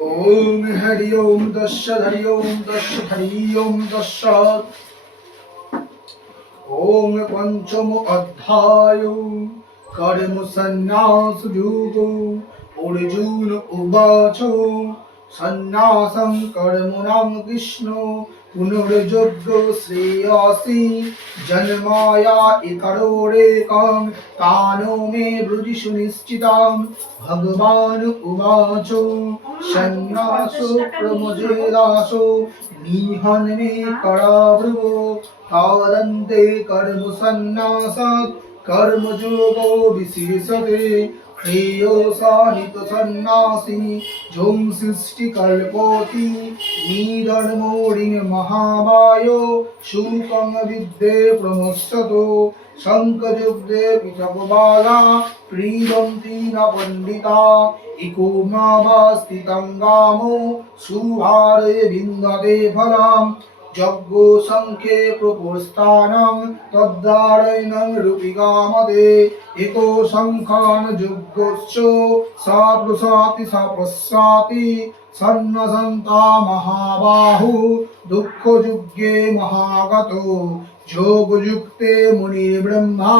ओम हरि ओम दश हरि ओम दश हरि ओम दश ओम पंचम अध्याय कर्म संन्यास योगो अर्जुन उवाच संन्यासं कर्मणां कृष्ण पुनर्योगो श्रेयसी जन्माया इतरोरेकं तानो मे ब्रुजि सुनिश्चितं भगवान् उवाच संन्यासो प्रमोदेदासो निहन्मे करावृवो तादन्ते कर्म संन्यासात् कर्मयोगो विशिष्यते श्रेयोसाहित सन्नासी झुम सृष्टि कल्पोति निधर्मोरिन महामायो शुकं विद्ये प्रमुष्यतो शंखयुग्धे पितकबाला क्रीडन्ति न पंडिता इको मावास्तितं गामो सुभारे विन्दते फलम् যজ্ঞ সংখ্যে প্রপুস্থানং তদ্ধারয়ণং রূপিকামদে এতো সংখ্যান যজ্ঞস্য সা প্রসাতি সা প্রসাতি সন্নসন্তা মহাবাহু দুঃখ যজ্ঞে মহাগত যোগযুক্তে মুনির ব্রহ্মা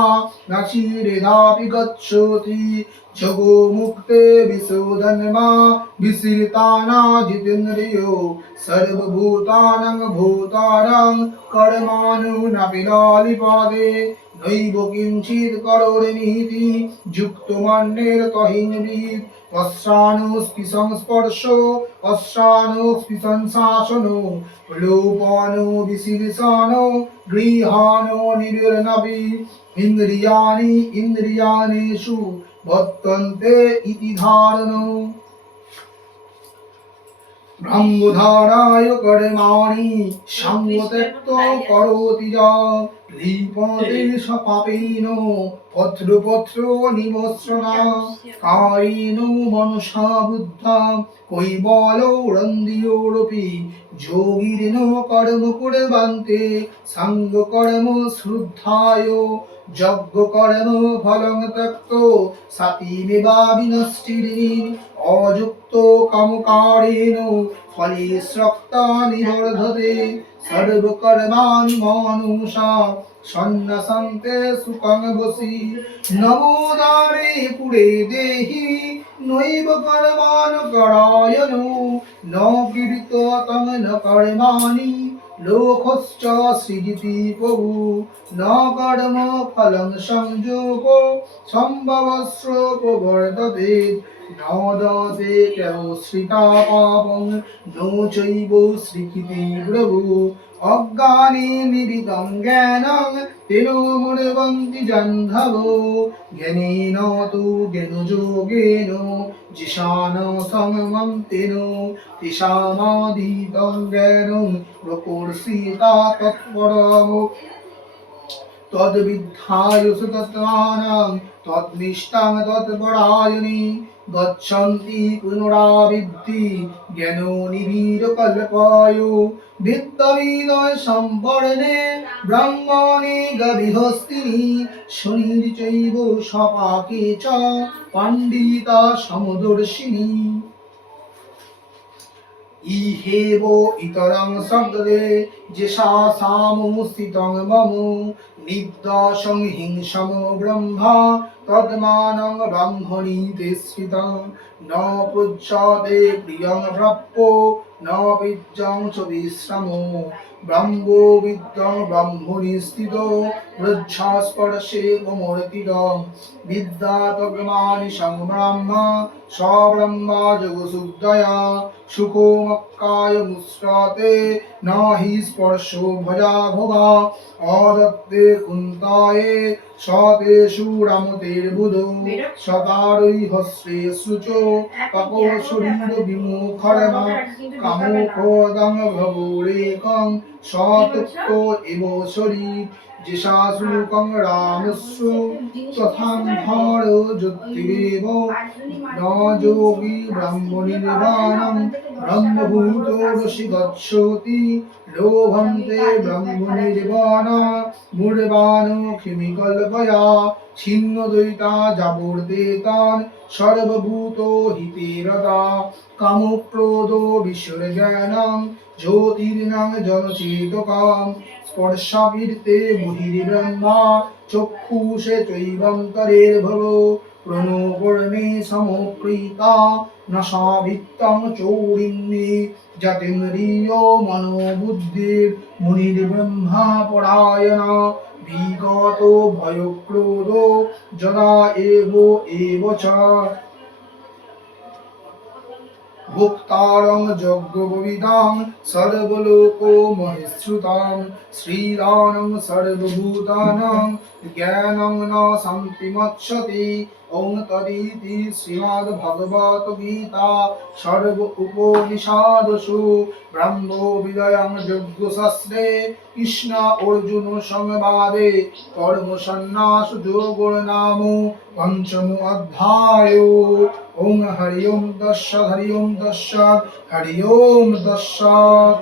নাচিরেধাপি গচ্ছতি যোগো মুক্তে বিশোধন্মা বিসিরিতানা জিতেন্দ্রিয় সর্বভূতানাং ভূতানাং কর্মাণুনাপি নালিপাদে নৈব কিঞ্চিৎ করোরমিতি যুক্তমান্যের তহিনবিদ অশ্রানুস্পি সংস্পর্শ অশ্রানুস্পি সংশাসনো লোপানো বিশীর্ষানো গৃহানো নিবির্নবি ইন্দ্রিয়াণি ইন্দ্রিয়াণেষু বর্তন্তে ইতি ধারণো ব্রহ্মধারায় কর্মাণি সঙ্গত্যক্ত করোতি যা লিপতে সপাপেন পত্র নিবস্রণা কায়েন মনসা বুদ্ধা কৈবলৌরন্দিয়োরপি যোগীর্ন কর্ম কুর্বন্তে সঙ্গ কর্ম শ্রদ্ধায় যজ্ঞ কর্ম ফলং ত্যক্ত সতিমেবা বিনষ্টিরিণী অযুক্ত কামকারেণ ফলে শ্রক্তা নিবর্ধতে সর্বকর্মাণি মনুষা সন্ন্যাসন্তে সুখং বসি নমোদারে পুরে দেহি নৈব কর্মান করায়নো ন কীর্ততং ন কর্মাণি লোকশ্চ সৃজতি প্রভু ন কর্ম ফলং সংযোগো সম্ভবস্র প্রবর্ততে ন দতে কেবশ্রিতা পাপং নো চৈব স্বীকৃতি প্রভু অজ্ঞানে নিবিদং জ্ঞানং তেন মুরবন্তি জন্ধবো জ্ঞানেন তু জ্ঞানযোগেন জিশান সমমং তেন তিসামাদিতং জ্ঞানং প্রকর্ষিতা তৎপরমো তদ্বিদ্ধায় সুতত্ত্বানাং তদ্নিষ্টাং তৎপরায়ণি গচ্ছন্তি পুনরাবৃত্তি জ্ঞানো নিবিড় কল্পায় বিদ্যাবিদয় সম্পর্ণে ব্রাহ্মণে গবিহস্তিনি শনির্চৈব সপাকে চ পণ্ডিতা সমদর্শিনী ইহেব ইতরং শব্দে যেষা সামুস্থিতং মম নিদ্যাসং হিংসম ব্রহ্মা তদ্মানং ব্রাহ্মণীতে স্থিতং ন পৃচ্ছতে প্রিয়ং প্রাপ্যো ন বিজ্জং চ বিশ্রামো ব্রহ্মো বিদ্যং ব্রহ্মণি স্থিতো বৃচ্ছাস্পর্শে মমর্তিতং বিদ্যা তগ্মানি সংব্রহ্মা সব্রহ্মা যোগশুদ্ধয়া সুখোমক্কায় মুস্রাতে নাহি স্পর্শো ভজা ভোগা অদত্তে কুন্তায়ে সতেষু রামতের্বুধো সতারৈ হস্তে শুচ তপো শরীর বিমুখর্মা কামোখদং ভবরেকং সতুক্ত এব শরীর যেষাশুকং রামস্য তথান্ধার জ্যোতিরেব ন যোগী ব্রহ্মনির্বাণং ব্রহ্মভূত রসি গচ্ছতি লোভন্তে ব্রহ্মনির্বাণা মূঢ়বাণো খিমিকল্পয়া ছিন্ন দ্বৈতা যাবর্দেতান সর্বভূত হিতে রতা কামক্রোধ বিশ্বজ্ঞানং জ্যোতির্নাং জনচেতকাম স্পর্শাবৃতে বহির্ব্রহ্মা চক্ষুষে চৈবন্তরের্ভব প্রণোপর্ণে সমপ্রীতা নশাভিত্তং চৌরিণ্যে যতিন্দ্রিয় মনোবুদ্ধির মুনির্ব্রহ্মা পরায়ণা বিগত ভয়ক্রোধ যদা এব চ ভোক্তারং যজ্ঞবিদাং সর্বলোকো মহেশ্রুতাং শ্রীরানং সর্বভূতানাং জ্ঞানং ন সন্তিমচ্ছতি ওং তদিতি শ্রীমদ্ভগবদ্গীতা সর্ব উপনিষাদসু ব্রহ্ম বিদয়ং যজ্ঞশাস্ত্রে কৃষ্ণ অর্জুন সংবাদে কর্ম সন্ন্যাস যোগো নাম পঞ্চম অধ্যায়। ওম হরি ওম তৎসৎ হরি ওম তৎসৎ হরি ওম তৎসৎ।